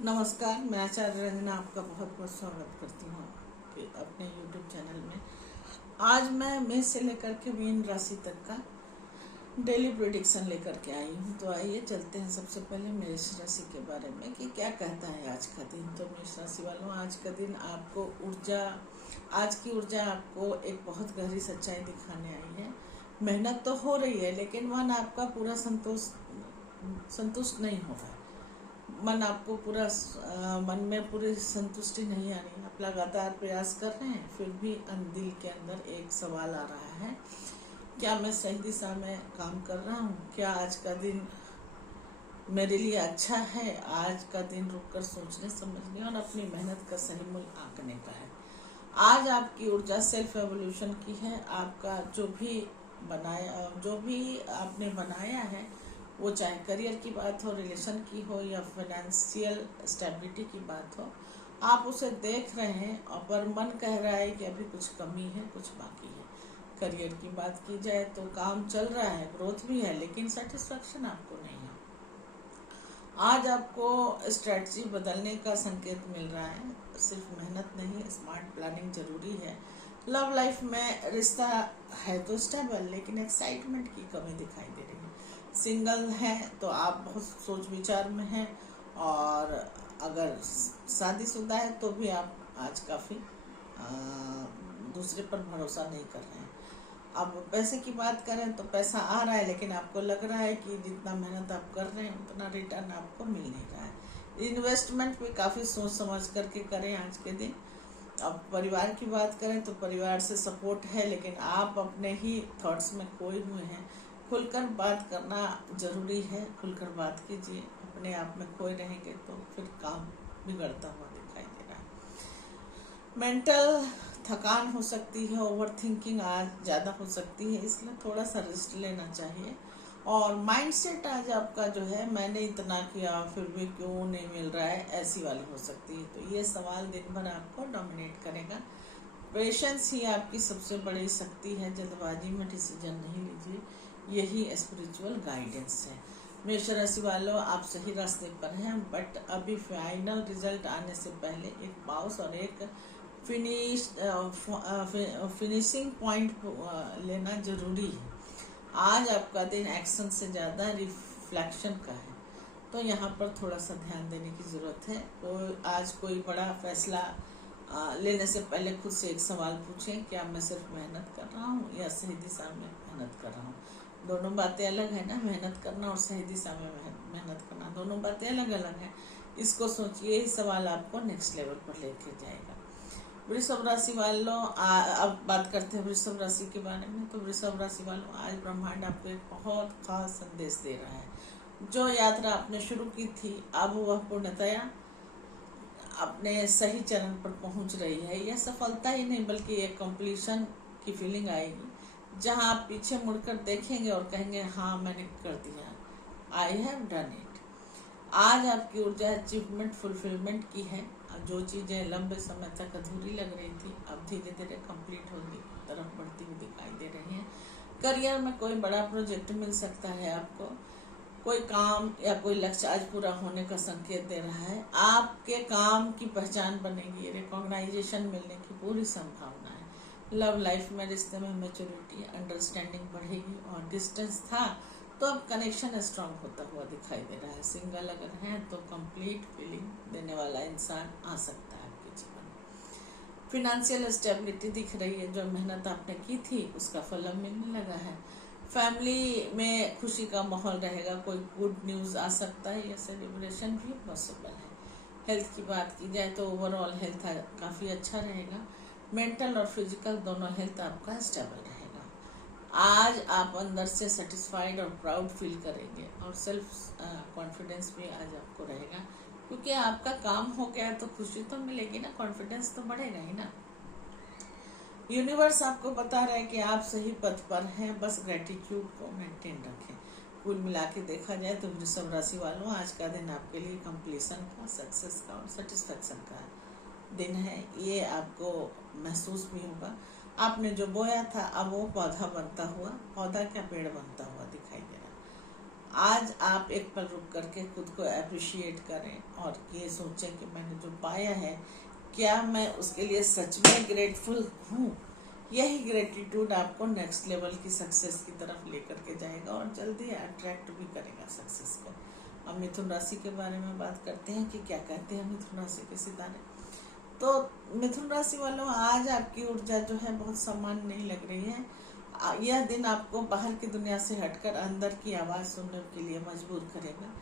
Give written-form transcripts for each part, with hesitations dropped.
नमस्कार, मैं आचार्य रंजना आपका बहुत बहुत स्वागत करती हूँ कि अपने YouTube चैनल में। आज मैं मेष से लेकर के मीन राशि तक का डेली प्रेडिक्शन लेकर के आई हूँ। तो आइए चलते हैं सबसे पहले मेष राशि के बारे में कि क्या कहता है आज का दिन। तो मेष राशि वालों, आज का दिन आपको आज की ऊर्जा आपको एक बहुत गहरी सच्चाई दिखाने आई है। मेहनत तो हो रही है लेकिन मन आपका पूरा संतुष्ट नहीं हो रहा है। मन आपको मन में पूरी संतुष्टि नहीं आ रही। आप लगातार प्रयास कर रहे हैं, फिर भी दिल के अंदर एक सवाल आ रहा है, क्या मैं सही दिशा में काम कर रहा हूँ? क्या आज का दिन मेरे लिए अच्छा है? आज का दिन रुककर सोचने समझने और अपनी मेहनत का सही मूल्य आंकने का है। आज आपकी ऊर्जा सेल्फ एवोल्यूशन की है। आपका जो भी आपने बनाया है, वो चाहे करियर की बात हो, रिलेशन की हो या फाइनेंशियल स्टेबिलिटी की बात हो, आप उसे देख रहे हैं और पर मन कह रहा है कि अभी कुछ कमी है, कुछ बाकी है। करियर की बात की जाए तो काम चल रहा है, ग्रोथ भी है, लेकिन सेटिस्फैक्शन आपको नहीं है। आज आपको स्ट्रेटजी बदलने का संकेत मिल रहा है। सिर्फ मेहनत नहीं, स्मार्ट प्लानिंग जरूरी है। लव लाइफ में रिश्ता है तो स्टेबल, लेकिन एक्साइटमेंट की कमी दिखाई दे रही है। सिंगल है तो आप बहुत सोच विचार में हैं, और अगर शादीशुदा है तो भी आप आज काफ़ी दूसरे पर भरोसा नहीं कर रहे हैं। अब पैसे की बात करें तो पैसा आ रहा है, लेकिन आपको लग रहा है कि जितना मेहनत आप कर रहे हैं उतना रिटर्न आपको मिल नहीं रहा है। इन्वेस्टमेंट भी काफ़ी सोच समझ करके करें आज के दिन। अब परिवार की बात करें तो परिवार से सपोर्ट है, लेकिन आप अपने ही थॉट्स में खोए हुए हैं। खुलकर बात करना जरूरी है, खुलकर बात कीजिए। अपने आप में खोए रहेंगे तो फिर काम बिगड़ता हुआ दिखाई दे रहा है। मेंटल थकान हो सकती है, ओवर थिंकिंग आज ज़्यादा हो सकती है, इसलिए थोड़ा सा रेस्ट लेना चाहिए। और माइंडसेट आज आपका जो है, मैंने इतना किया फिर भी क्यों नहीं मिल रहा है, ऐसी वाली हो सकती है। तो ये सवाल दिन भर आपको डोमिनेट करेगा। पेशेंस ही आपकी सबसे बड़ी शक्ति है। जल्दबाजी में डिसीजन नहीं लीजिए, यही स्पिरिचुअल गाइडेंस है। मेष राशि वालों, आप सही रास्ते पर हैं, बट अभी फाइनल रिजल्ट आने से पहले एक पाउस और एक फिनिशिंग पॉइंट लेना जरूरी है। आज आपका दिन एक्शन से ज़्यादा रिफ्लेक्शन का है, तो यहाँ पर थोड़ा सा ध्यान देने की ज़रूरत है। तो आज कोई बड़ा फैसला लेने से पहले खुद से एक सवाल पूछें, क्या मैं सिर्फ मेहनत कर रहा हूँ या सही दिशा में मेहनत कर रहा हूँ? दोनों बातें अलग है ना, मेहनत करना और सही दिशा में मेहनत करना, दोनों बातें अलग अलग हैं। इसको सोचिए, यही सवाल आपको नेक्स्ट लेवल पर लेके जाएगा। वृषभ राशि वालों, अब बात करते हैं वृषभ राशि के बारे में। तो वृषभ राशि वालों, आज ब्रह्मांड आपको एक बहुत खास संदेश दे रहा है। जो यात्रा आपने शुरू की थी, अब वह पूर्णतया अपने सही चरण पर पहुंच रही है। यह सफलता ही नहीं बल्कि एक कंप्लीशन की फीलिंग आएगी, जहां आप पीछे मुड़कर देखेंगे और कहेंगे, हाँ मैंने कर दिया, आई हैव डन इट। आज आपकी ऊर्जा अचीवमेंट फुलफिलमेंट की है। जो चीज़ें लंबे समय तक अधूरी लग रही थी, अब धीरे धीरे कंप्लीट होने की तरफ बढ़ती हुई दिखाई दे रही हैं। करियर में कोई बड़ा प्रोजेक्ट मिल सकता है आपको, कोई काम या कोई लक्ष्य आज पूरा होने का संकेत दे रहा है। आपके काम की पहचान बनेगी, रिकॉग्नाइजेशन मिलने की पूरी संभावना है। लव लाइफ में रिश्ते में मैच्योरिटी, अंडरस्टैंडिंग बढ़ेगी, और डिस्टेंस था तो अब कनेक्शन स्ट्रांग होता हुआ दिखाई दे रहा है। सिंगल अगर हैं तो कंप्लीट फीलिंग देने वाला इंसान आ सकता है आपके जीवन में। फिनेंशियल स्टेबिलिटी दिख रही है, जो मेहनत आपने की थी उसका फल अब मिलने लगा है। फैमिली में खुशी का माहौल रहेगा, कोई गुड न्यूज़ आ सकता है या सेलिब्रेशन भी पॉसिबल है। हेल्थ की बात की जाए तो ओवरऑल हेल्थ काफ़ी अच्छा रहेगा। मेंटल और फिजिकल दोनों हेल्थ आपका स्टेबल रहेगा। आज आप अंदर से सेटिस्फाइड और प्राउड फील करेंगे, और सेल्फ कॉन्फिडेंस भी आज आपको रहेगा, क्योंकि आपका काम हो गया तो खुशी तो मिलेगी ना, कॉन्फिडेंस तो बढ़ेगा ही ना। यूनिवर्स आपको बता रहा है कि आप सही पथ पर हैं, बस ग्रेटिट्यूड को मेंटेन रखें। कुल मिला के देखा जाए तो वृषभ राशि वालों, आज का दिन आपके लिए कंप्लीशन का, सक्सेस का और सेटिस्फेक्शन का दिन है। ये आपको महसूस भी होगा। आपने जो बोया था अब वो पौधा बनता हुआ, पौधा क्या पेड़ बनता हुआ दिखाई दे रहा है। आज आप एक पल रुक करके खुद को अप्रिशिएट करें और ये सोचें कि मैंने जो पाया है क्या मैं उसके लिए सच में ग्रेटफुल हूँ। यही ग्रेटिट्यूड आपको नेक्स्ट लेवल की सक्सेस की तरफ लेकर के जाएगा और जल्दी अट्रैक्ट भी करेगा सक्सेस को। अब मिथुन राशि के बारे में बात करते हैं कि क्या कहते हैं मिथुन राशि के सितारे। तो मिथुन राशि वालों, आज आपकी ऊर्जा जो है बहुत सामान्य नहीं लग रही है। यह दिन आपको बाहर की दुनिया से हटकर अंदर की आवाज़ सुनने के लिए मजबूर करेगा।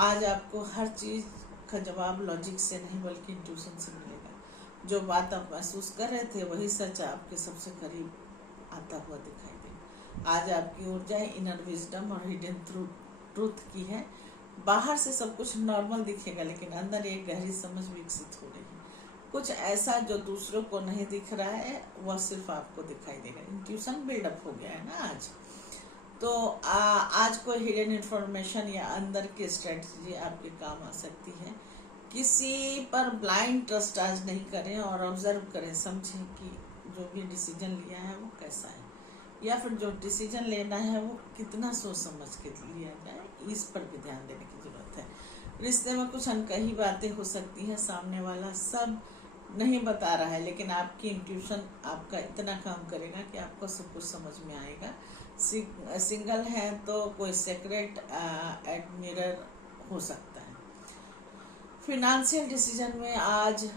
आज आपको हर चीज़ का जवाब लॉजिक से नहीं बल्कि इंट्यूशन से मिलेगा। जो बात आप महसूस कर रहे थे वही सच आपके सबसे करीब आता हुआ दिखाई देगा। आज आपकी ऊर्जा इनर विजडम और हिडन ट्रूथ की है। बाहर से सब कुछ नॉर्मल दिखेगा लेकिन अंदर एक गहरी समझ विकसित हो रही है। कुछ ऐसा जो दूसरों को नहीं दिख रहा है वह सिर्फ आपको दिखाई देगा। इंट्यूशन बिल्डअप हो गया है ना आज। तो आज कोई हिडन इन्फॉर्मेशन या अंदर की स्ट्रेटजी आपके काम आ सकती है। किसी पर ब्लाइंड ट्रस्ट आज नहीं करें और ऑब्जर्व करें, समझें कि जो भी डिसीजन लिया है वो कैसा है, या फिर जो डिसीजन लेना है वो कितना सोच समझ के लिया जाए, इस पर भी ध्यान देने की जरूरत है। रिश्ते में कुछ अनकही बातें हो सकती हैं, सामने वाला सब नहीं बता रहा है लेकिन आपकी इंट्यूशन आपका इतना काम करेगा कि आपको सब कुछ समझ में आएगा। सिंगल है तो कोई सीक्रेट एडमिरर हो सकता है। फिनेंशियल डिसीजन में आज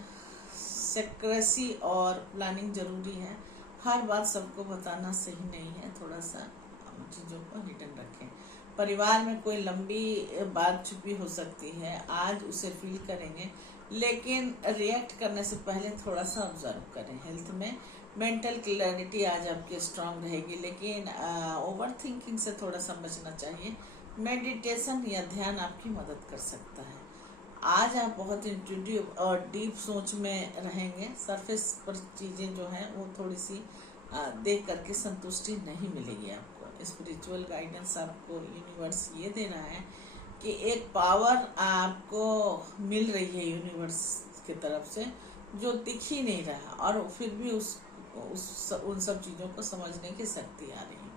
सेक्रेसी और प्लानिंग जरूरी है। हर बात सबको बताना सही नहीं है, थोड़ा सा चीज़ों को हिडन रखें। परिवार में कोई लंबी बात छुपी हो सकती है, आज उसे फील करेंगे लेकिन रिएक्ट करने से पहले थोड़ा सा ऑब्जर्व करें। हेल्थ में मेंटल क्लैरिटी आज आपकी स्ट्रांग रहेगी लेकिन ओवर थिंकिंग से थोड़ा सा बचना चाहिए। मेडिटेशन या ध्यान आपकी मदद कर सकता है। आज आप बहुत इंट्यूटिव और डीप सोच में रहेंगे। सरफेस पर चीज़ें जो हैं वो थोड़ी सी देख करके संतुष्टि नहीं मिलेगी आपको। स्पिरिचुअल गाइडेंस आपको यूनिवर्स ये दे रहा है कि एक पावर आपको मिल रही है यूनिवर्स की तरफ से जो दिख ही नहीं रहा और फिर भी उन सब चीज़ों को समझने की शक्ति आ रही है।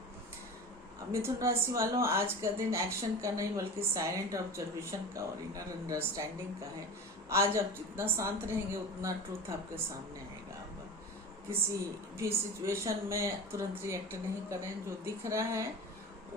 अब मिथुन राशि वालों, आज का दिन एक्शन का नहीं बल्कि साइलेंट ऑब्जर्वेशन का और इनर अंडरस्टैंडिंग का है। आज आप जितना शांत रहेंगे उतना ट्रूथ आपके सामने आएगा। अब किसी भी सिचुएशन में तुरंत रिएक्ट नहीं करें। जो दिख रहा है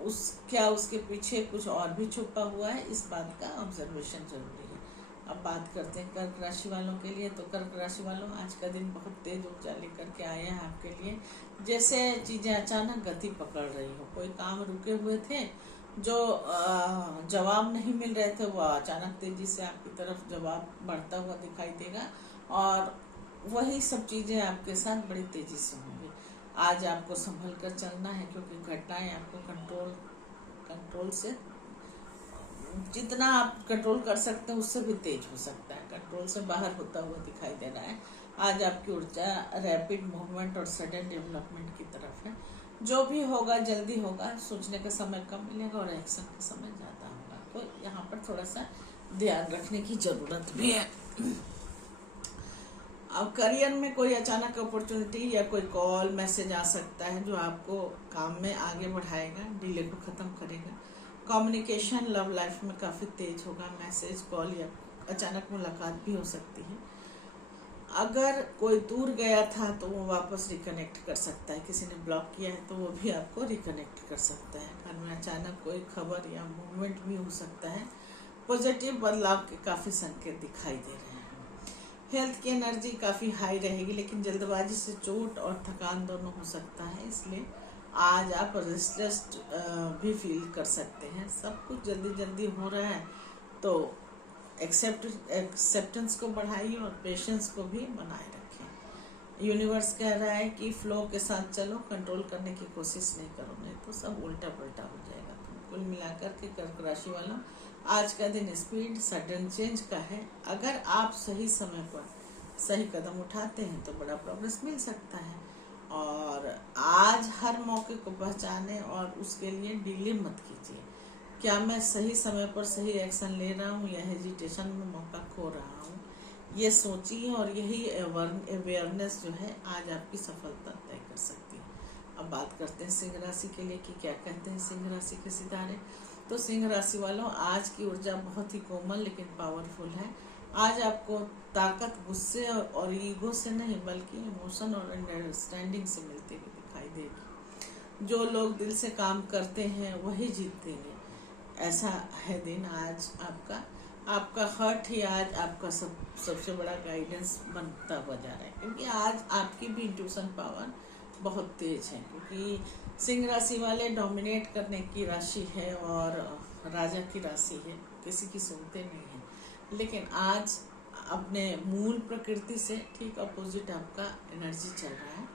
उसके पीछे कुछ और भी छुपा हुआ है, इस बात का ऑब्जर्वेशन जरूरी है। अब बात करते हैं कर्क राशि वालों के लिए। तो कर्क राशि वालों, आज का दिन बहुत तेज ऊर्जा लेकर के आए हैं आपके लिए। जैसे चीज़ें अचानक गति पकड़ रही हो, कोई काम रुके हुए थे जो जवाब नहीं मिल रहे थे, वो अचानक तेजी से आपकी तरफ जवाब बढ़ता हुआ दिखाई देगा और वही सब चीज़ें आपके साथ बड़ी तेजी से होंगी। आज आपको संभल कर चलना है क्योंकि घटनाएं आपको कंट्रोल से, जितना आप कंट्रोल कर सकते हैं उससे भी तेज हो सकता है, कंट्रोल से बाहर होता हुआ दिखाई दे रहा है। आज आपकी ऊर्जा रैपिड मूवमेंट और सडन डेवलपमेंट की तरफ है। जो भी होगा जल्दी होगा, सोचने का समय कम मिलेगा और एक्शन का समय ज़्यादा होगा। तो यहाँ पर थोड़ा सा ध्यान रखने की ज़रूरत भी है। अब करियर में कोई अचानक अपॉर्चुनिटी या कोई कॉल मैसेज आ सकता है जो आपको काम में आगे बढ़ाएगा, डिले को ख़त्म करेगा। कम्युनिकेशन लव लाइफ में काफ़ी तेज होगा। मैसेज, कॉल या अचानक मुलाकात भी हो सकती है। अगर कोई दूर गया था तो वो वापस रिकनेक्ट कर सकता है। किसी ने ब्लॉक किया है तो वो भी आपको रिकनेक्ट कर सकता है। घर में अचानक कोई खबर या मूवमेंट भी हो सकता है। पॉजिटिव बदलाव के काफ़ी संकेत दिखाई दे रहे हैं। हेल्थ की एनर्जी काफ़ी हाई रहेगी लेकिन जल्दबाजी से चोट और थकान दोनों हो सकता है, इसलिए आज आप रेस्टलेस भी फील कर सकते हैं। सब कुछ जल्दी जल्दी हो रहा है तो एक्सेप्टेंस को बढ़ाइए और पेशेंस को भी बनाए रखें। यूनिवर्स कह रहा है कि फ्लो के साथ चलो, कंट्रोल करने की कोशिश नहीं करो, नहीं तो सब उल्टा पल्टा हो जाएगा। तो कुल मिलाकर के कर्क राशि वालों, आज का दिन स्पीड सडन चेंज का है। अगर आप सही समय पर सही कदम उठाते हैं तो बड़ा प्रोग्रेस मिल सकता है। और आज हर मौके को पहचाने और उसके लिए डिले मत कीजिए। क्या मैं सही समय पर सही एक्शन ले रहा हूँ या हेजिटेशन में मौका खो रहा हूँ, ये सोचिए और यही अवेयरनेस जो है आज आपकी सफलता तय कर सकती है। अब बात करते हैं सिंह राशि के लिए कि क्या कहते हैं सिंह राशि के सितारे। तो सिंह राशि वालों, आज की ऊर्जा बहुत ही कोमल लेकिन पावरफुल है। आज आपको ताकत गुस्से और ईगो से नहीं बल्कि इमोशन और अंडरस्टैंडिंग से मिलती हुई दिखाई देगी। जो लोग दिल से काम करते हैं वही जीतेंगे, ऐसा है दिन आज आपका हर्ट ही आज आपका सबसे बड़ा गाइडेंस बनता हुआ जा रहा है, क्योंकि आज आपकी भी इंट्यूशन पावर बहुत तेज है, क्योंकि सिंह राशि वाले डोमिनेट करने की राशि है और राजा की राशि है, किसी की सुनते नहीं है। लेकिन आज अपने मूल प्रकृति से ठीक अपोजिट आपका एनर्जी चल रहा है।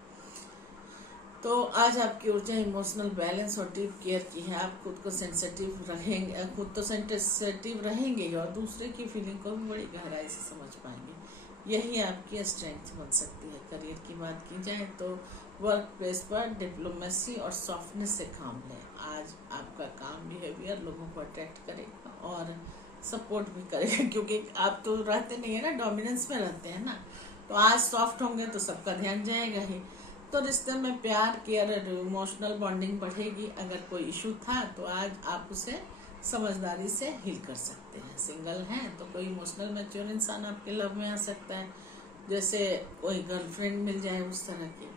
तो आज आपकी ऊर्जा इमोशनल बैलेंस और डीप केयर की है। आप खुद को सेंसिटिव रहेंगे, खुद तो सेंसिटिव रहेंगे और दूसरे की फीलिंग को भी बड़ी गहराई से समझ पाएंगे। यही आपकी स्ट्रेंथ बन सकती है। करियर की बात की जाए तो वर्क प्लेस पर डिप्लोमेसी और सॉफ्टनेस से काम लें। आज आपका काम बिहेवियर लोगों को अट्रैक्ट करेगा और सपोर्ट भी करेगा, क्योंकि आप तो रहते नहीं है ना, डोमिनेंस में रहते हैं ना। तो आज सॉफ्ट होंगे तो सबका ध्यान जाएगा ही। तो रिश्ते में प्यार, केयर और इमोशनल बॉन्डिंग बढ़ेगी। अगर कोई इशू था तो आज आप उसे समझदारी से हील कर सकते हैं। सिंगल हैं तो कोई इमोशनल मैच्योर इंसान आपके लव में आ सकता है, जैसे कोई गर्लफ्रेंड मिल जाए उस तरह की।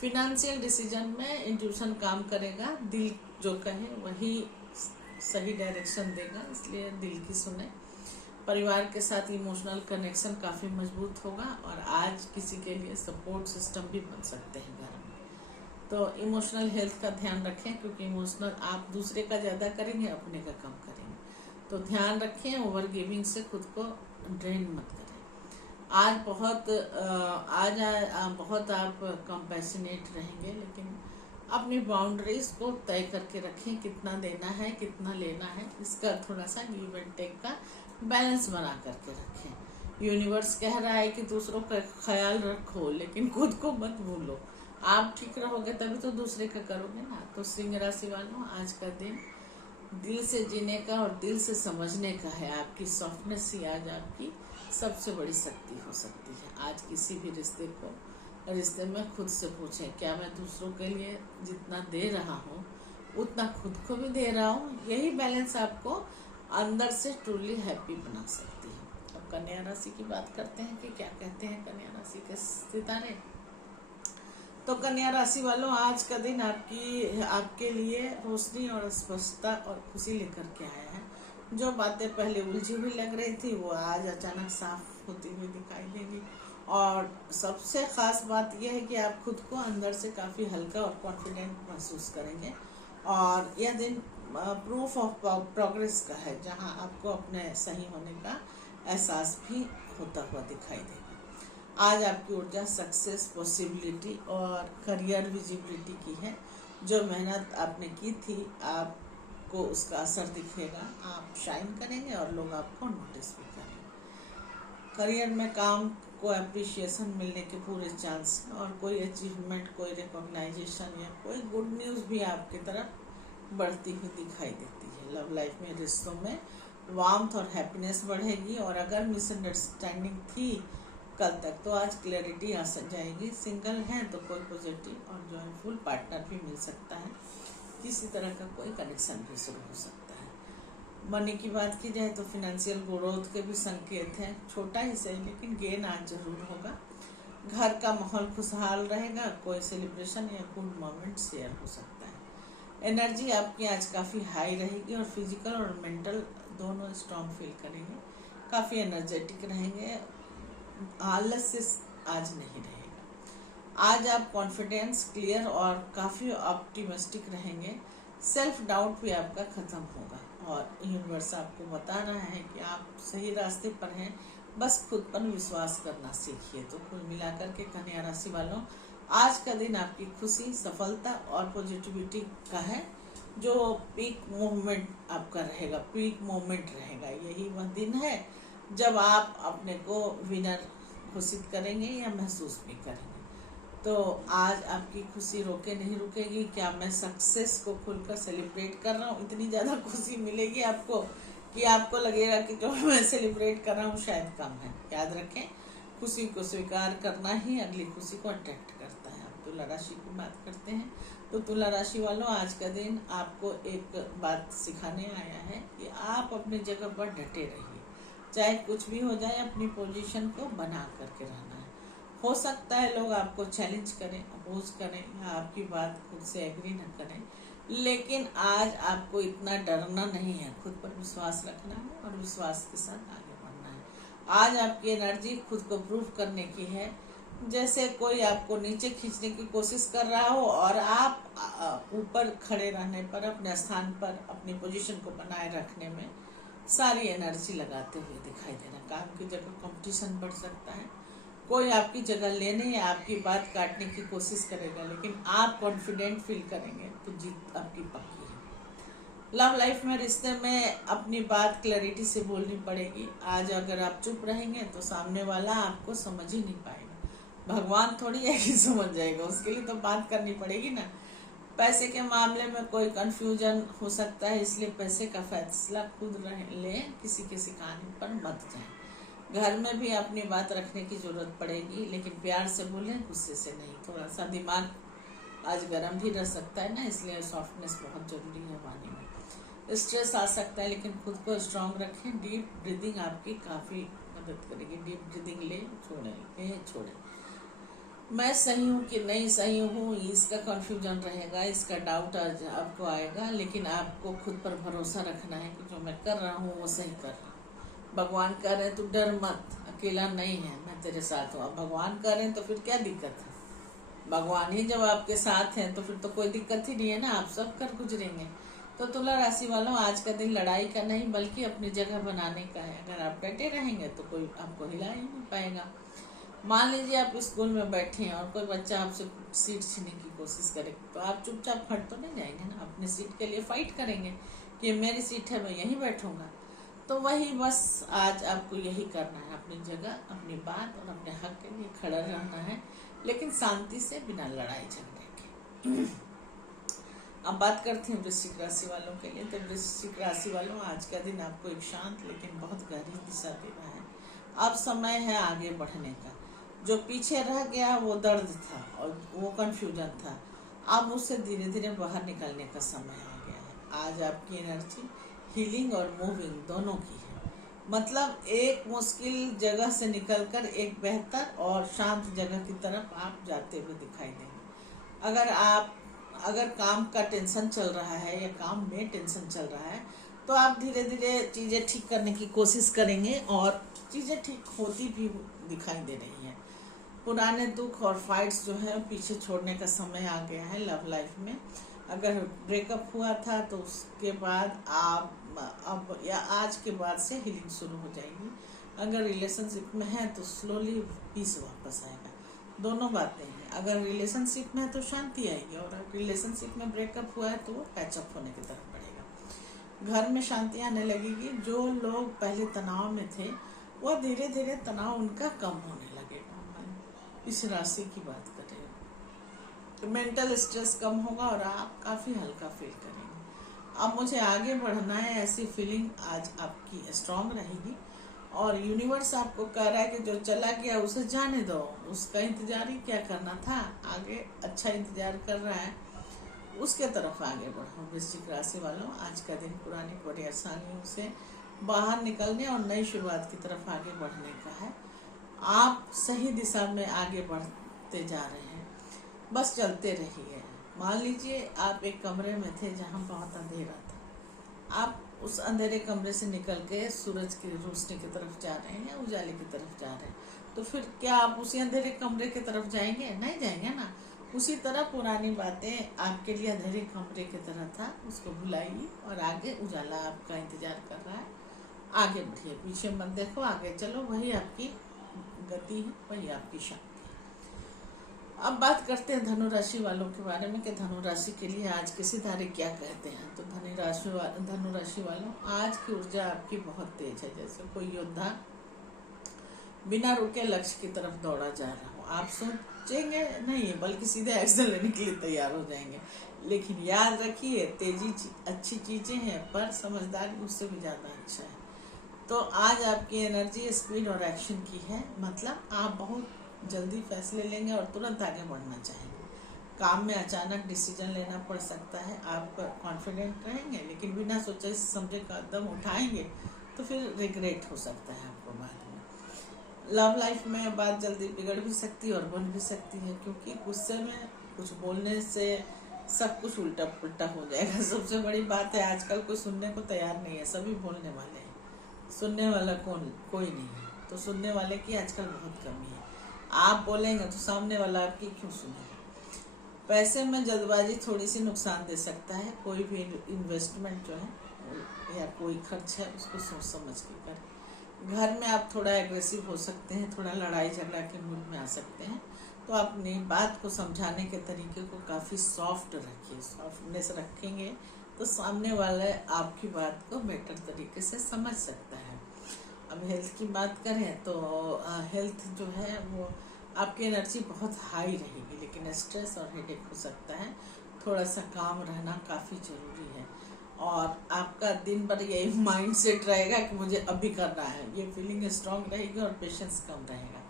फिनेंशियल डिसीजन में इंट्यूशन काम करेगा, दिल जो कहे वही सही डायरेक्शन देगा, इसलिए दिल की सुने। परिवार के साथ इमोशनल कनेक्शन काफ़ी मजबूत होगा और आज किसी के लिए सपोर्ट सिस्टम भी बन सकते हैं घर में। तो इमोशनल हेल्थ का ध्यान रखें, क्योंकि इमोशनल आप दूसरे का ज़्यादा करेंगे, अपने का कम करेंगे। तो ध्यान रखें, ओवर गिविंग से खुद को ड्रेन मत करें। आज बहुत आप कंपैशनेट रहेंगे, लेकिन अपनी बाउंड्रीज को तय करके रखें। कितना देना है, कितना लेना है, इसका थोड़ा सा गिव एंड टेक का बैलेंस बना करके रखें। यूनिवर्स कह रहा है कि दूसरों का ख्याल रखो, लेकिन खुद को मत भूलो। आप ठीक रहोगे तभी तो दूसरे का करोगे ना। तो सिंह राशि वालों, आज का दिन दिल से जीने का और दिल से समझने का है। आपकी सॉफ्टनेस ही आज आपकी सबसे बड़ी शक्ति हो सकती है। आज किसी भी रिश्ते में खुद से पूछें, क्या मैं दूसरों के लिए जितना दे रहा हूँ उतना खुद को भी दे रहा हूँ। यही बैलेंस आपको अंदर से ट्रूली हैप्पी बना सकती है। अब कन्या राशि की बात करते हैं कि क्या कहते हैं कन्या राशि के सितारे। तो कन्या राशि वालों, आज का दिन आपके लिए रोशनी और स्पष्टता और खुशी लेकर के आया है। जो बातें पहले उलझी हुई लग रही थी वो आज अचानक साफ होती हुई दिखाई देगी। और सबसे खास बात यह है कि आप खुद को अंदर से काफ़ी हल्का और कॉन्फिडेंट महसूस करेंगे। और यह दिन प्रूफ ऑफ प्रोग्रेस का है, जहां आपको अपने सही होने का एहसास भी होता हुआ दिखाई देगा। आज आपकी ऊर्जा सक्सेस, पॉसिबिलिटी और करियर विजिबिलिटी की है। जो मेहनत आपने की थी आपको उसका असर दिखेगा। आप शाइन करेंगे और लोग आपको नोटिस भी करेंगे। करियर में काम को अप्रिशिएशन मिलने के पूरे चांस हैं और कोई अचीवमेंट, कोई रिकॉग्नाइजेशन या कोई गुड न्यूज़ भी आपकी तरफ बढ़ती हुई दिखाई देती है। लव लाइफ में, रिश्तों में वार्मथ और हैप्पीनेस बढ़ेगी। और अगर मिसअंडरस्टैंडिंग थी कल तक तो आज क्लैरिटी आ जाएगी। सिंगल हैं तो कोई पॉजिटिव और जॉयफुल पार्टनर भी मिल सकता है। किसी तरह का कोई कनेक्शन भी शुरू हो सकता है। मनी की बात की जाए तो फिनेंशियल ग्रोथ के भी संकेत हैं। छोटा ही सही लेकिन गेन आज जरूर होगा। घर का माहौल खुशहाल रहेगा। कोई सेलिब्रेशन या गुड मोमेंट शेयर हो सकता है। एनर्जी आपकी आज काफ़ी हाई रहेगी और फिजिकल और मेंटल दोनों स्ट्रॉन्ग फील करेंगे। काफ़ी एनर्जेटिक रहेंगे। आलस से आज नहीं रहेगा। आज आप कॉन्फिडेंस, क्लियर और काफ़ी ऑप्टिमिस्टिक रहेंगे। सेल्फ डाउट भी आपका ख़त्म होगा और यूनिवर्स आपको बता रहा है कि आप सही रास्ते पर हैं, बस खुद पर विश्वास करना सीखिए। तो कुल मिलाकर के कन्या राशि वालों, आज का दिन आपकी खुशी, सफलता और पॉजिटिविटी का है। जो पीक मूवमेंट आपका रहेगा, पीक मोमेंट रहेगा। यही वह दिन है जब आप अपने को विनर घोषित करेंगे या महसूस भी करेंगे। तो आज आपकी खुशी रोके नहीं रुकेगी। क्या मैं सक्सेस को खुलकर सेलिब्रेट कर रहा हूँ, इतनी ज़्यादा खुशी मिलेगी आपको कि आपको लगेगा कि जो मैं सेलिब्रेट कर रहा हूँ शायद कम है। याद रखें, खुशी को स्वीकार करना ही अगली खुशी को अट्रैक्ट करता है। अब तुला राशि की बात करते हैं। तो तुला राशि वालों, आज का दिन आपको एक बात सिखाने आया है कि आप अपनी जगह पर डटे रहिए, चाहे कुछ भी हो जाए, अपनी पोजीशन को बना करके रहना है। हो सकता है लोग आपको चैलेंज करें, अपोज करें या आपकी बात खुद से एग्री न करें, लेकिन आज आपको इतना डरना नहीं है, खुद पर विश्वास रखना है और विश्वास के साथ आगे बढ़ना है। आज आपकी एनर्जी खुद को प्रूव करने की है, जैसे कोई आपको नीचे खींचने की कोशिश कर रहा हो और आप ऊपर खड़े रहने पर, अपने स्थान पर अपनी पोजीशन को बनाए रखने में सारी एनर्जी लगाते हुए दिखाई दे रहा। काम की जगह कंपटीशन बढ़ सकता है, कोई आपकी जगह लेने या आपकी बात काटने की कोशिश करेगा, लेकिन आप कॉन्फिडेंट फील करेंगे तो जीत आपकी पक्की है। लव लाइफ में, रिश्ते में अपनी बात क्लैरिटी से बोलनी पड़ेगी। आज अगर आप चुप रहेंगे तो सामने वाला आपको समझ ही नहीं पाएगा। भगवान थोड़ी है कि समझ जाएगा, उसके लिए तो बात करनी पड़ेगी ना। पैसे के मामले में कोई कंफ्यूजन हो सकता है, इसलिए पैसे का फैसला खुद लें, किसी के सिखाने पर मत जाएं। घर में भी अपनी बात रखने की जरूरत पड़ेगी, लेकिन प्यार से बोलें, गुस्से से नहीं। थोड़ा सा दिमाग आज गर्म भी रह सकता है ना, इसलिए सॉफ्टनेस बहुत जरूरी है वाणी में। स्ट्रेस आ सकता है, लेकिन खुद को स्ट्रांग रखें। डीप ब्रीदिंग आपकी काफ़ी मदद करेगी। डीप ब्रीदिंग ले छोड़ें। मैं सही हूँ कि नहीं सही हूँ, इसका कंफ्यूजन रहेगा, इसका डाउट आज आपको आएगा, लेकिन आपको खुद पर भरोसा रखना है कि जो मैं कर रहा हूँ वो सही कर रहा हूँ। भगवान कह रहे हैं तो डर मत, अकेला नहीं है, मैं तेरे साथ हूँ। अब भगवान कह रहे हैं तो फिर क्या दिक्कत है? भगवान ही जब आपके साथ हैं तो फिर तो कोई दिक्कत ही नहीं है ना, आप सब कर गुजरेंगे। तो तुला राशि वालों, आज का दिन लड़ाई का नहीं बल्कि अपनी जगह बनाने का है। अगर आप डटे रहेंगे तो कोई आपको हिला ही नहीं पाएगा। मान लीजिए आप स्कूल में बैठे हैं और कोई बच्चा आपसे सीट छीनने की कोशिश करे, तो आप चुपचाप हट तो नहीं जाएंगे ना, अपनी सीट के लिए फाइट करेंगे कि मेरी सीट है, मैं यहीं बैठूंगा। तो वही बस आज आपको यही करना है, अपनी जगह, अपनी बात और अपने हक के लिए खड़ा रहना है, लेकिन शांति से, बिना लड़ाई झगड़े के। अब बात करते हैं वृश्चिक राशि वालों के लिए। तो वृश्चिक राशि वालों, आज का दिन आपको एक शांत लेकिन बहुत गहरी दिशा दे रहा है। अब समय है आगे बढ़ने का। जो पीछे रह गया वो दर्द था और वो कंफ्यूजन था, अब उससे धीरे धीरे बाहर निकलने का समय आ गया है। आज आपकी एनर्जी हीलिंग और मूविंग दोनों की है, मतलब एक मुश्किल जगह से निकलकर एक बेहतर और शांत जगह की तरफ आप जाते हुए दिखाई देंगे। अगर काम का टेंशन चल रहा है या काम में टेंशन चल रहा है, तो आप धीरे धीरे चीज़ें ठीक करने की कोशिश करेंगे और चीज़ें ठीक होती भी दिखाई दे रही हैं। पुराने दुख और फाइट्स जो है पीछे छोड़ने का समय आ गया है लव लाइफ में। अगर ब्रेकअप हुआ था तो उसके बाद आप अब या आज के बाद से हीलिंग शुरू हो जाएगी। अगर रिलेशनशिप में है तो स्लोली पीस वापस आएगा। दोनों बातें हैं, अगर रिलेशनशिप में है तो शांति आएगी, और अगर रिलेशनशिप में ब्रेकअप हुआ है तो वो पैचअप होने की तरफ बढ़ेगा। घर में शांति आने लगेगी। जो लोग पहले तनाव में थे वो धीरे धीरे तनाव उनका कम होने लगेगा। इस राशि की बात करें तो मेंटल स्ट्रेस कम होगा और आप काफ़ी हल्का फील करेंगे। अब मुझे आगे बढ़ना है, ऐसी फीलिंग आज आपकी स्ट्रांग रहेगी। और यूनिवर्स आपको कह रहा है कि जो चला गया उसे जाने दो, उसका इंतजार ही क्या करना था, आगे अच्छा इंतजार कर रहा है, उसके तरफ आगे बढ़ो। वृश्चिक राशि वालों, आज का दिन पुरानी परेशानियों से बाहर निकलने और नई शुरुआत की तरफ आगे बढ़ने का है। आप सही दिशा में आगे बढ़ते जा रहे हैं, बस चलते रहिए। मान लीजिए आप एक कमरे में थे जहां बहुत अंधेरा था, आप उस अंधेरे कमरे से निकल के सूरज की रोशनी की तरफ जा रहे हैं या उजाले की तरफ जा रहे हैं, तो फिर क्या आप उसी अंधेरे कमरे की तरफ जाएंगे? नहीं जाएंगे ना। उसी तरह पुरानी बातें आपके लिए अंधेरे कमरे की तरह था, उसको भुलाइए और आगे उजाला आपका इंतजार कर रहा है। आगे बढ़िए, पीछे मत देखो, आगे चलो, वही आपकी गति है, वही आपकी शक्ति है। अब बात करते हैं धनु राशि वालों के बारे में कि धनु राशि के लिए आज के सितारे क्या कहते हैं। तो धनु राशि वालों, आज की ऊर्जा आपकी बहुत तेज है, जैसे कोई योद्धा बिना रुके लक्ष्य की तरफ दौड़ा जा रहा हो। आप सोचेंगे नहीं बल्कि सीधे एक्शन लेने के लिए तैयार हो जाएंगे। लेकिन याद रखिए, तेजी अच्छी चीजें हैं पर समझदारी उससे भी ज्यादा अच्छा है। तो आज आपकी एनर्जी स्पीड और एक्शन की है, मतलब आप बहुत जल्दी फैसले लेंगे और तुरंत आगे बढ़ना चाहेंगे। काम में अचानक डिसीजन लेना पड़ सकता है। आप कॉन्फिडेंट रहेंगे लेकिन बिना सोचे समझे कदम उठाएंगे तो फिर रिग्रेट हो सकता है आपको बाद में। लव लाइफ में बात जल्दी बिगड़ भी सकती है और बन भी सकती है, क्योंकि गुस्से में कुछ बोलने से सब कुछ उल्टा पुल्टा हो जाएगा। सबसे बड़ी बात है आजकल कोई सुनने को तैयार नहीं है, सभी बोलने वाले हैं, सुनने वाला कोई नहीं है। तो सुनने वाले की आजकल बहुत कमी है। आप बोलेंगे तो सामने वाला आपकी क्यों सुनेगा। पैसे में जल्दबाजी थोड़ी सी नुकसान दे सकता है। कोई भी इन्वेस्टमेंट जो है या कोई खर्च है उसको सोच समझ के करें। घर में आप थोड़ा एग्रेसिव हो सकते हैं, थोड़ा लड़ाई झगड़ा के मूड में आ सकते हैं। तो अपनी बात को समझाने के तरीके को काफ़ी सॉफ्ट रखिए। सॉफ्टनेस रखेंगे तो सामने वाले आपकी बात को बेटर तरीके से समझ सकता है। अब हेल्थ की बात करें तो हेल्थ जो है वो आपकी एनर्जी बहुत हाई रहेगी, लेकिन स्ट्रेस और हेडेक हो सकता है। थोड़ा सा काम रहना काफ़ी ज़रूरी है और आपका दिन भर यही माइंड सेट रहेगा कि मुझे अभी करना है। ये फीलिंग स्ट्रांग रहेगी और पेशेंस कम रहेगा।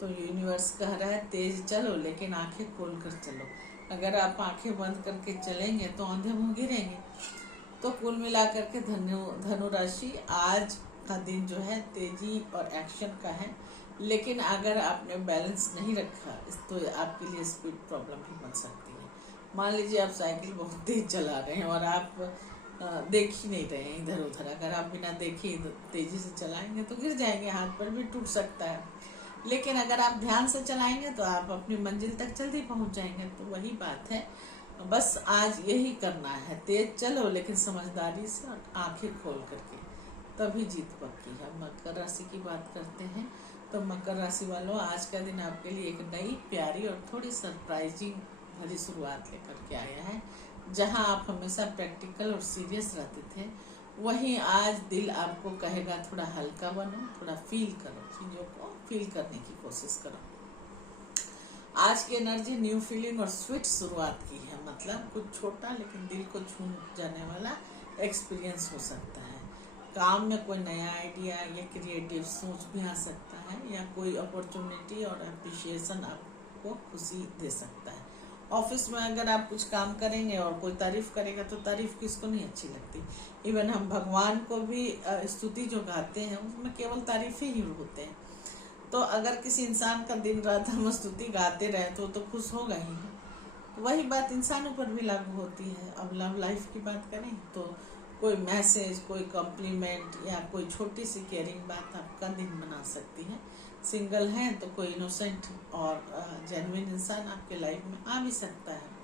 तो यूनिवर्स कह रहा है तेज चलो लेकिन आंखें खोल कर चलो। अगर आप आंखें बंद करके चलेंगे तो अंधे मुंह गिरेंगे। तो कुल मिलाकर के धनु राशि आज का दिन जो है तेजी और एक्शन का है, लेकिन अगर आपने बैलेंस नहीं रखा तो आपके लिए स्पीड प्रॉब्लम भी बन सकती है। मान लीजिए आप साइकिल बहुत तेज चला रहे हैं और आप देख ही नहीं रहे हैं इधर उधर। अगर आप बिना देखे तेजी से चलाएंगे तो गिर जाएंगे, हाथ पर भी टूट सकता है। लेकिन अगर आप ध्यान से चलाएंगे तो आप अपनी मंजिल तक जल्दी पहुंच जाएंगे। तो वही बात है, बस आज यही करना है, तेज चलो लेकिन समझदारी से और आंखें खोल करके, तभी जीत पक्की है। मकर राशि की बात करते हैं तो मकर राशि वालों आज का दिन आपके लिए एक नई प्यारी और थोड़ी सरप्राइजिंग भरी शुरुआत लेकर के आया है। जहां आप हमेशा प्रैक्टिकल और सीरियस रहते थे, वहीं आज दिल आपको कहेगा थोड़ा हल्का बनो, थोड़ा फील करो, चीज़ों को फील करने की कोशिश करो। आज की एनर्जी न्यू फीलिंग और स्वीट शुरुआत की है, मतलब कुछ छोटा लेकिन दिल को छू जाने वाला एक्सपीरियंस हो सकता है। काम में कोई नया आइडिया या क्रिएटिव सोच भी आ सकता है, या कोई अपॉर्चुनिटी और अप्रिशिएशन आपको खुशी दे सकता है। ऑफिस में अगर आप कुछ काम करेंगे और कोई तारीफ करेगा तो तारीफ किसको नहीं अच्छी लगती। इवन हम भगवान को भी स्तुति जो गाते हैं उसमें केवल तारीफें ही होते हैं। तो अगर किसी इंसान का दिन रात हम स्तुति गाते रहे तो खुश होगा ही ना। तो वही बात इंसानों पर भी लागू होती है। अब लव लाइफ की बात करें तो कोई मैसेज, कोई कॉम्प्लीमेंट या कोई छोटी सी केयरिंग बात आपका दिन बना सकती है। सिंगल हैं तो कोई इनोसेंट और जेन्युइन इंसान आपके लाइफ में आ भी सकता है।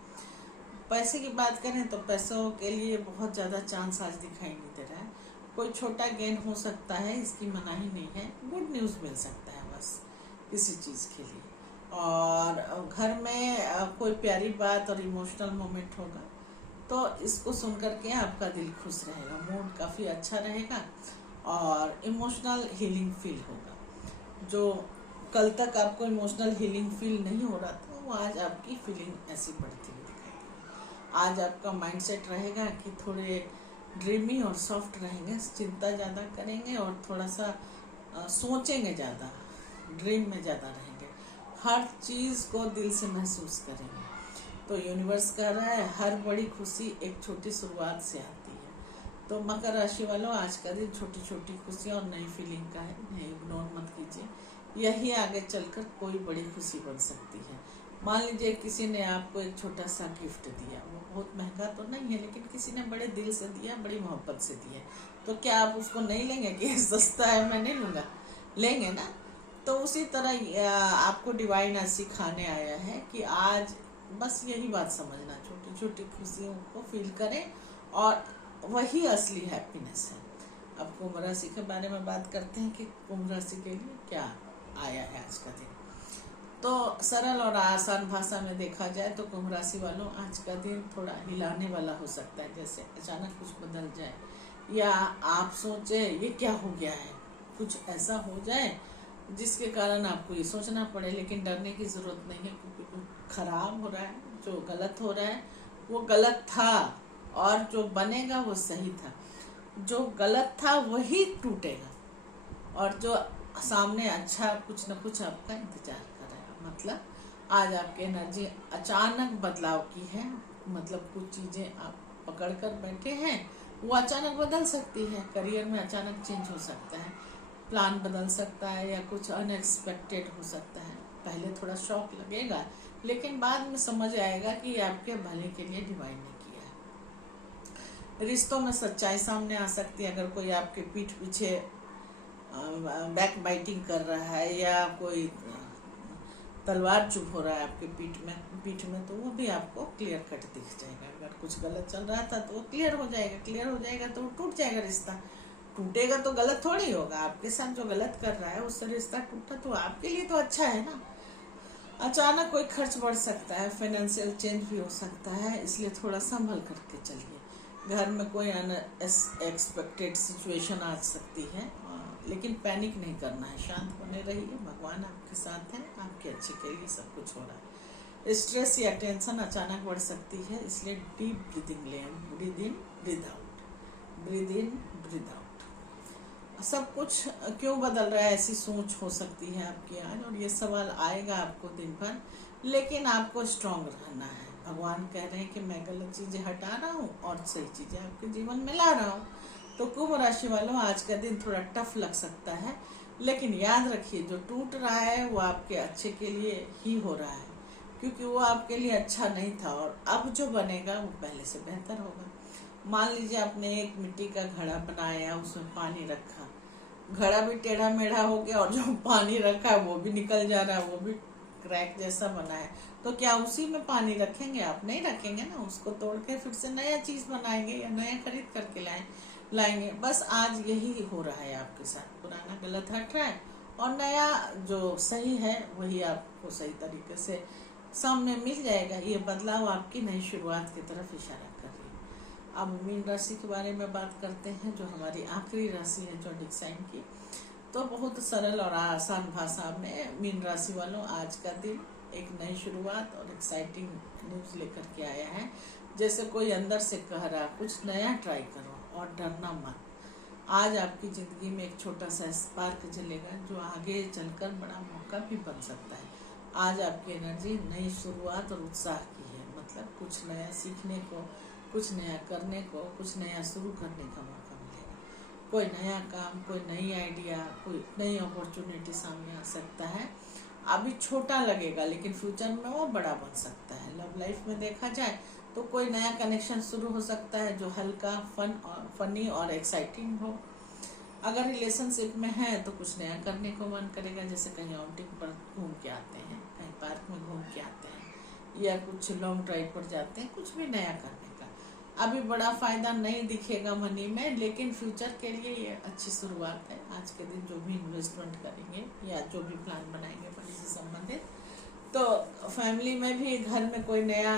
पैसे की बात करें तो पैसों के लिए बहुत ज़्यादा चांस आज दिखाई नहीं दे रहा है। कोई छोटा गेन हो सकता है, इसकी मनाही नहीं है। गुड न्यूज़ मिल सकता है बस किसी चीज़ के लिए। और घर में कोई प्यारी बात और इमोशनल मोमेंट होगा तो इसको सुन करके आपका दिल खुश रहेगा, मूड काफ़ी अच्छा रहेगा और इमोशनल हीलिंग फील होगा। जो कल तक आपको इमोशनल हीलिंग फील नहीं हो रहा था वो आज आपकी फीलिंग ऐसी बढ़ती हुई दिखाई देगी। आज आपका माइंडसेट रहेगा कि थोड़े ड्रीमी और सॉफ्ट रहेंगे, चिंता ज़्यादा करेंगे और थोड़ा सा सोचेंगे ज़्यादा, ड्रीम में ज़्यादा रहेंगे, हर चीज़ को दिल से महसूस करेंगे। तो यूनिवर्स कह रहा है हर बड़ी खुशी एक छोटी शुरुआत से आती है। तो मकर राशि वालों आज का दिन छोटी छोटी खुशियाँ और नई फीलिंग का है, इन्हें इग्नोर मत कीजिए। यही आगे चलकर कोई बड़ी खुशी बन सकती है। मान लीजिए किसी ने आपको एक छोटा सा गिफ्ट दिया, वो बहुत महंगा तो नहीं है लेकिन किसी ने बड़े दिल से दिया, बड़ी मोहब्बत से दिया, तो क्या आप उसको नहीं लेंगे कि सस्ता है मैं नहीं लूँगा, लेंगे ना। तो उसी तरह आपको डिवाइन आज सिखाने आया है कि आज बस यही बात समझना, छोटी छोटी खुशियों को फील करें और वही असली हैप्पीनेस है। अब कुंभ राशि के बारे में बात करते हैं कि कुंभ राशि के लिए क्या आया है आज का दिन। तो सरल और आसान भाषा में देखा जाए तो कुंभ राशि वालों आज का दिन थोड़ा हिलाने वाला हो सकता है। जैसे अचानक कुछ बदल जाए या आप सोचे ये क्या हो गया है, कुछ ऐसा हो जाए जिसके कारण आपको ये सोचना पड़े। लेकिन डरने की जरूरत नहीं है, क्योंकि कुछ खराब हो रहा है, जो गलत हो रहा है वो गलत था और जो बनेगा वो सही था। जो गलत था वही टूटेगा और जो सामने अच्छा कुछ न कुछ आपका इंतजार कर रहा है। मतलब आज आपकी एनर्जी अचानक बदलाव की है, मतलब कुछ चीजें आप पकड़ कर बैठे हैं वो अचानक बदल सकती है। करियर में अचानक चेंज हो सकता है, प्लान बदल सकता है या कुछ अनएक्सपेक्टेड हो सकता है। पहले थोड़ा शॉक लगेगा लेकिन बाद में समझ आएगा कि ये आपके भले के लिए डिवाइन ने किया है। रिश्तों में सच्चाई सामने आ सकती है। अगर कोई आपके पीठ पीछे बैक बाइटिंग कर रहा है या कोई तलवार चुप हो रहा है आपके पीठ में तो वो भी आपको क्लियर कट दिख जाएगा। अगर कुछ गलत चल रहा था तो वो क्लियर हो जाएगा तो वो टूट जाएगा रिश्ता। टूटेगा तो गलत थोड़ी होगा, आपके साथ जो गलत कर रहा है उससे रिश्ता टूटा तो आपके लिए तो अच्छा है ना। अचानक कोई खर्च बढ़ सकता है, फाइनेंशियल चेंज भी हो सकता है, इसलिए थोड़ा संभल करके चलिए। घर में कोई अनएक्सपेक्टेड सिचुएशन आ सकती है, लेकिन पैनिक नहीं करना है, शांत बने रहिए। भगवान आपके साथ हैं, आपके अच्छे के लिए सब कुछ हो रहा है। स्ट्रेस या टेंशन अचानक बढ़ सकती है, इसलिए डीप ब्रीदिंग लें। Breathe in breathe out, breathe in breathe out. सब कुछ क्यों बदल रहा है ऐसी सोच हो सकती है आपकी आज, और ये सवाल आएगा आपको दिन भर, लेकिन आपको स्ट्रांग रहना है। भगवान कह रहे हैं कि मैं गलत चीजें हटा रहा हूँ और सही चीजें आपके जीवन में ला रहा हूँ। तो कुंभ राशि वालों, आज का दिन थोड़ा टफ लग सकता है, लेकिन याद रखिए जो टूट रहा है वो आपके अच्छे के लिए ही हो रहा है, क्योंकि वो आपके लिए अच्छा नहीं था और अब जो बनेगा वो पहले से बेहतर होगा। मान लीजिए आपने एक मिट्टी का घड़ा बनाया, उसमें पानी रखा, घड़ा भी टेढ़ा मेढ़ा हो गया और जो पानी रखा है वो भी निकल जा रहा है, वो भी क्रैक जैसा बना है, तो क्या उसी में पानी रखेंगे? आप नहीं रखेंगे ना, उसको तोड़ के फिर से नया चीज बनाएंगे या नया खरीद करके लाएंगे। बस आज यही हो रहा है आपके साथ, पुराना गलत हट रहा है और नया जो सही है वही आपको सही तरीके से सामने मिल जाएगा। ये बदलाव आपकी नई शुरुआत की तरफ इशारा कर रही है। अब मीन राशि के बारे में बात करते हैं, जो हमारी आखिरी राशि है जोडिक साइन की। तो बहुत सरल और आसान भाषा में मीन राशि वालों, आज का दिन एक नई शुरुआत और एक्साइटिंग न्यूज लेकर के आया है। जैसे कोई अंदर से कह रहा कुछ नया ट्राई करो और डरना मत। आज आपकी जिंदगी में एक छोटा सा स्पार्क जलेगा जो आगे चलकर बड़ा मौका भी बन सकता है। आज आपकी एनर्जी नई शुरुआत और उत्साह की है, मतलब कुछ नया सीखने को, कुछ नया करने को, कुछ नया शुरू करने का मौका मिलेगा। कोई नया काम, कोई नई आइडिया, कोई नई अपॉर्चुनिटी सामने आ सकता है। अभी छोटा लगेगा लेकिन फ्यूचर में वो बड़ा बन सकता है। लव लाइफ में देखा जाए तो कोई नया कनेक्शन शुरू हो सकता है जो हल्का फनी और एक्साइटिंग हो। अगर रिलेशनशिप में है तो कुछ नया करने को मन करेगा, जैसे कहीं आउटिंग पर घूम के आते हैं, कहीं पार्क में घूम के आते हैं या कुछ लॉन्ग ड्राइव पर जाते हैं, कुछ भी नया करने का। अभी बड़ा फायदा नहीं दिखेगा मनी में, लेकिन फ्यूचर के लिए ये अच्छी शुरुआत है। आज के दिन जो भी इन्वेस्टमेंट करेंगे या जो भी प्लान बनाएंगे मनी से संबंधित, तो फैमिली में भी, घर में कोई नया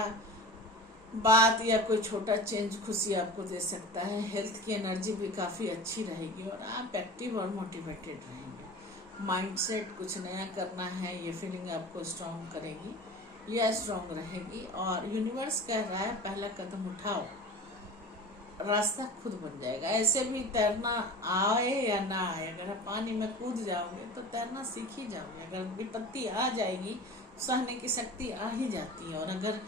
बात या कोई छोटा चेंज खुशी आपको दे सकता है। हेल्थ की एनर्जी भी काफ़ी अच्छी रहेगी और आप एक्टिव और मोटिवेटेड रहेंगे। माइंडसेट कुछ नया करना है, ये फीलिंग आपको स्ट्रांग करेगी या स्ट्रांग रहेगी। और यूनिवर्स कह रहा है पहला कदम उठाओ, रास्ता खुद बन जाएगा। ऐसे भी तैरना आए या ना आए, अगर आप पानी में कूद जाओगे तो तैरना सीख ही जाओगे। अगर विपत्ति आ जाएगी, सहने की शक्ति आ ही जाती है। और अगर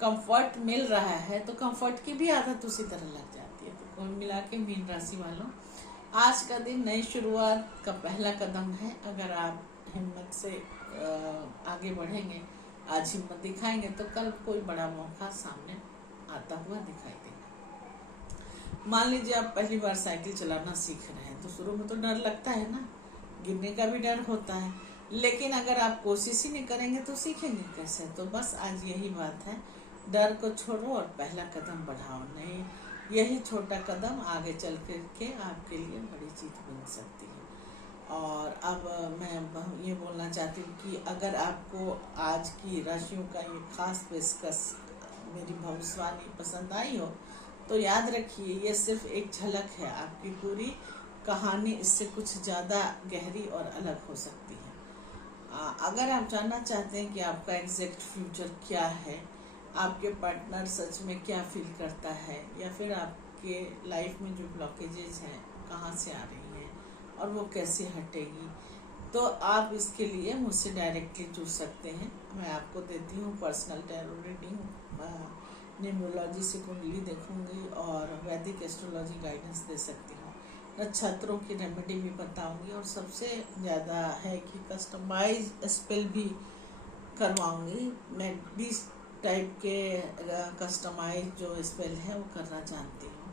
कंफर्ट मिल रहा है तो कंफर्ट की भी आदत उसी तरह लग जाती है। तो कुल मिला के मीन राशि वालों, आज का दिन नई शुरुआत का पहला कदम है। अगर आप हिम्मत से आगे बढ़ेंगे, आज हिम्मत दिखाएंगे, तो कल कोई बड़ा मौका सामने आता हुआ दिखाई देगा। मान लीजिए आप पहली बार साइकिल चलाना सीख रहे हैं, तो शुरू में तो डर लगता है ना, गिरने का भी डर होता है, लेकिन अगर आप कोशिश ही नहीं करेंगे तो सीखेंगे कैसे? तो बस आज यही बात है, डर को छोड़ो और पहला कदम बढ़ाओ। नहीं, यही छोटा कदम आगे चल के आपके लिए बड़ी चीज बन सकती है। और अब मैं ये बोलना चाहती हूँ कि अगर आपको आज की राशियों का ये खास पेशकश, मेरी भविष्यवाणी पसंद आई हो, तो याद रखिए ये सिर्फ एक झलक है। आपकी पूरी कहानी इससे कुछ ज़्यादा गहरी और अलग हो सकती है। अगर आप जानना चाहते हैं कि आपका एग्जैक्ट फ्यूचर क्या है, आपके पार्टनर सच में क्या फील करता है, या फिर आपके लाइफ में जो ब्लॉकेजेज हैं कहाँ से आ रही हैं और वो कैसे हटेगी, तो आप इसके लिए मुझसे डायरेक्टली जुड़ सकते हैं। मैं आपको देती हूँ पर्सनल टैरो रीडिंग, न्यूमरोलॉजी से कुंडली देखूंगी और वैदिक एस्ट्रोलॉजी गाइडेंस दे सकती हूँ। नक्षत्रों की रेमेडी भी बताऊंगी और सबसे ज़्यादा है कि कस्टमाइज स्पेल भी करवाऊंगी। मैं 20 टाइप के कस्टमाइज जो स्पेल है वो करना जानती हूँ।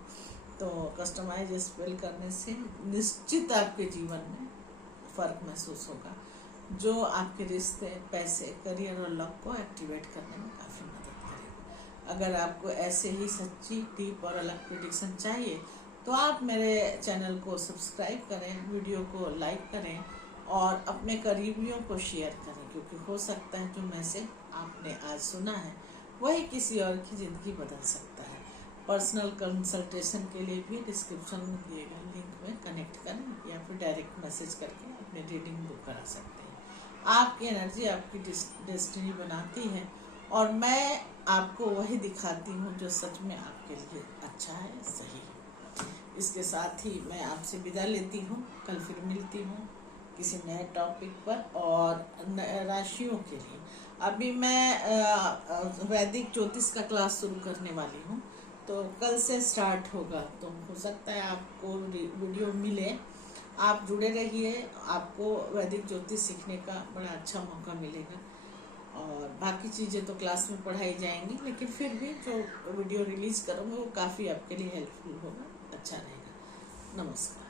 तो कस्टमाइज स्पेल करने से निश्चित आपके जीवन में फ़र्क महसूस होगा, जो आपके रिश्ते, पैसे, करियर और लक को एक्टिवेट करने में काफ़ी मदद करेगा। अगर आपको ऐसे ही सच्ची, डीप और अलग प्रेडिक्शन चाहिए तो आप मेरे चैनल को सब्सक्राइब करें, वीडियो को लाइक करें और अपने करीबियों को शेयर करें, क्योंकि हो सकता है जो मैसेज आपने आज सुना है वही किसी और की ज़िंदगी बदल सकता है। पर्सनल कंसल्टेशन के लिए भी डिस्क्रिप्शन में दिए गए लिंक में कनेक्ट करें या फिर डायरेक्ट मैसेज करके अपनी रीडिंग बुक करा सकते हैं। आपकी एनर्जी आपकी डेस्टिनी बनाती है और मैं आपको वही दिखाती हूँ जो सच में आपके लिए अच्छा है, सही है। इसके साथ ही मैं आपसे विदा लेती हूँ। कल फिर मिलती हूँ किसी नए टॉपिक पर और राशियों के लिए। अभी मैं वैदिक ज्योतिष का क्लास शुरू करने वाली हूँ, तो कल से स्टार्ट होगा, तो हो सकता है आपको वीडियो मिले। आप जुड़े रहिए, आपको वैदिक ज्योतिष सीखने का बड़ा अच्छा मौका मिलेगा। और बाकी चीज़ें तो क्लास में पढ़ाई जाएंगी, लेकिन फिर भी जो वीडियो रिलीज़ करूँगी वो काफ़ी आपके लिए हेल्पफुल होगा, अच्छा रहेगा। नमस्कार।